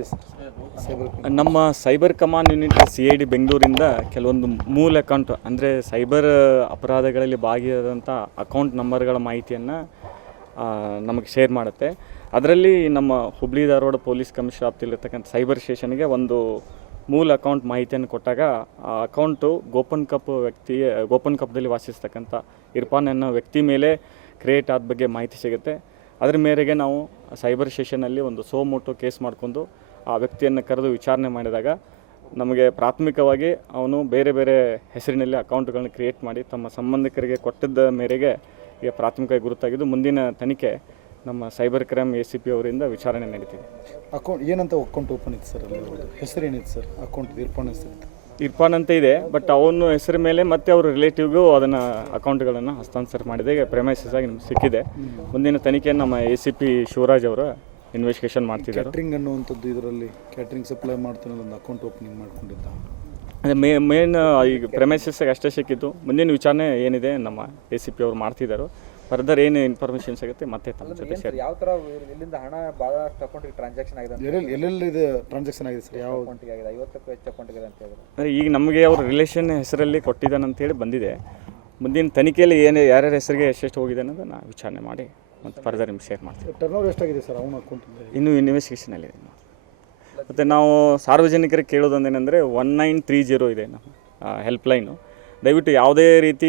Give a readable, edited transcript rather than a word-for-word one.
ಏನಿದೆ sir cyber ನಮ್ಮ cyber command unit CID ಬೆಂಗಳೂರಿಂದ ಕೆಲವೊಂದು ಮೂಲ ಅಕೌಂಟ್ ಅಂದರೆ ಸೈಬರ್ ಅಪರಾಧಗಳಲ್ಲಿ ಭಾಗಿಯಾದಂಥ ಅಕೌಂಟ್ ನಂಬರ್ಗಳ ಮಾಹಿತಿಯನ್ನು ನಮಗೆ ಶೇರ್ ಮಾಡುತ್ತೆ. ಅದರಲ್ಲಿ ನಮ್ಮ ಹುಬ್ಳಿ ಧಾರವಾಡ ಪೊಲೀಸ್ ಕಮಿಷನರ್ ವ್ಯಾಪ್ತಿಯಲ್ಲಿರ್ತಕ್ಕಂಥ ಸೈಬರ್ ಸ್ಟೇಷನ್ಗೆ ಒಂದು ಮೂಲ ಅಕೌಂಟ್ ಮಾಹಿತಿಯನ್ನು ಕೊಟ್ಟಾಗ ಆ ಅಕೌಂಟು ಗೋಪನ್ ಕಪ್ದಲ್ಲಿ ವಾಸಿಸ್ತಕ್ಕಂಥ ಇರ್ಫಾನ್ ಅನ್ನೋ ವ್ಯಕ್ತಿ ಮೇಲೆ ಕ್ರಿಯೇಟ್ ಆದ ಬಗ್ಗೆ ಮಾಹಿತಿ ಸಿಗುತ್ತೆ. ಅದರ ಮೇರೆಗೆ ನಾವು ಸೈಬರ್ ಸ್ಟೇಷನಲ್ಲಿ ಒಂದು ಸೋ ಮೋಟೋ ಕೇಸ್ ಮಾಡಿಕೊಂಡು ಆ ವ್ಯಕ್ತಿಯನ್ನು ಕರೆದು ವಿಚಾರಣೆ ಮಾಡಿದಾಗ ನಮಗೆ ಪ್ರಾಥಮಿಕವಾಗಿ ಅವನು ಬೇರೆ ಬೇರೆ ಹೆಸರಿನಲ್ಲಿ ಅಕೌಂಟ್ಗಳನ್ನ ಕ್ರಿಯೇಟ್ ಮಾಡಿ ತಮ್ಮ ಸಂಬಂಧಿಕರಿಗೆ ಕೊಟ್ಟಿದ್ದ ಮೇರೆಗೆ ಈಗ ಪ್ರಾಥಮಿಕವಾಗಿ ಗುರುತಾಗಿದ್ದು ಮುಂದಿನ ತನಿಖೆ ನಮ್ಮ ಸೈಬರ್ ಕ್ರೈಮ್ ACP ಅವರಿಂದ ವಿಚಾರಣೆ ನಡೀತಿದೆ. ಅಕೌಂಟ್ ಏನಂತ ಅಕೌಂಟ್ ಓಪನ್ ಇತ್ತು ಸರ್ ಅಲ್ಲಿ ಹೆಸರು ಏನಿತ್ತು ಸರ್ ಅಕೌಂಟ್ ಇರ್ಫಾನ್ ಹೆಸರು ಇರ್ಫಾನ್ ಅಂತ ಇದೆ, ಬಟ್ ಅವನ ಹೆಸರ ಮೇಲೆ ಮತ್ತೆ ಅವ್ರ ರಿಲೇಟಿವ್ಗೂ ಅದನ್ನು ಅಕೌಂಟ್ಗಳನ್ನು ಹಸ್ತಾಂತರ ಮಾಡಿದೆ. ಪ್ರೆಮೈಸಸ್ ಆಗಿ ನಮ್ಗೆ ಸಿಕ್ಕಿದೆ. ಮುಂದಿನ ತನಿಖೆಯನ್ನು ನಮ್ಮ ACP ಶಿವರಾಜ್ ಅವರು ಇನ್ವೆಸ್ಟಿಗೇಷನ್ ಮಾಡ್ತಿದ್ದಾರೆ. ಕ್ಯಾಟ್ರಿಂಗ್ ಅನ್ನುವಂಥದ್ದು ಇದರಲ್ಲಿ ಕ್ಯಾಟ್ರಿಂಗ್ ಸಪ್ಲೈ ಮಾಡ್ತಾನೆ ಒಂದು ಅಕೌಂಟ್ ಓಪನಿಂಗ್ ಮಾಡ್ಕೊಂಡಿದ್ದ. ಅದೇ ಮೇನ್ ಈಗ ಪ್ರೆಮೈಸಸ್ಸಾಗಿ ಅಷ್ಟೇ ಸಿಕ್ಕಿದ್ದು. ಮುಂದಿನ ವಿಚಾರಣೆ ಏನಿದೆ ನಮ್ಮ ACP ಅವರು ಮಾಡ್ತಿದ್ದಾರೆ. ಫರ್ದರ್ ಏನು ಇನ್ಫಾರ್ಮೇಷನ್ ಸಿಗುತ್ತೆ ಮತ್ತೆ ತಮ್ಮ ಜೊತೆ ಶೇರ್. ಯಾವ ಥರ ಇಲ್ಲಿಂದ ಹಣ ಭಾಳಷ್ಟು ಅಕೌಂಟಿಗೆ ಟ್ರಾನ್ಸಾಕ್ಷನ್ ಆಗಿದೆ? ಎಲ್ಲೆಲ್ಲಿ ಇದು ಟ್ರಾನ್ಸಾಕ್ಷನ್ ಆಗಿದೆ ಸರ್? ಯಾವ ಅಕೌಂಟಿಗೆ ಆಗಿದೆ? 50ಕ್ಕೂ ಹೆಚ್ಚು ಅಕೌಂಟಿಗೆ ಅಂತ ಹೇಳಿದ್ರು. ಅಂದರೆ ಈಗ ನಮಗೆ ಅವ್ರ ರಿಲೇಷನ್ ಹೆಸರಲ್ಲಿ ಕೊಟ್ಟಿದ್ದಾನೆ ಅಂತೇಳಿ ಬಂದಿದೆ. ಮುಂದಿನ ತನಿಖೆಯಲ್ಲಿ ಯಾರ್ಯಾರ ಹೆಸರಿಗೆ ಎಷ್ಟೆಷ್ಟು ಹೋಗಿದೆ ಅನ್ನೋದನ್ನು ವಿಚಾರಣೆ ಮಾಡಿ ಮತ್ತು ಫರ್ದರ್ ನಿಮ್ಗೆ ಶೇರ್ ಮಾಡ್ತೀವಿ. ಟರ್ನ್ ಓವರ್ ಎಷ್ಟಾಗಿದೆ ಸರ್ ಅವನ ಅಕೌಂಟಿಂದ? ಇನ್ನೂ ಇನ್ವೆಸ್ಟಿಗೇಷನಲ್ಲಿದೆ. ಮತ್ತು ನಾವು ಸಾರ್ವಜನಿಕರಿಗೆ ಕೇಳೋದೊಂದೇನೆಂದರೆ 1930 ಇದೆ ನಮ್ಮ ಹೆಲ್ಪ್ಲೈನು. ದಯವಿಟ್ಟು ಯಾವುದೇ ರೀತಿ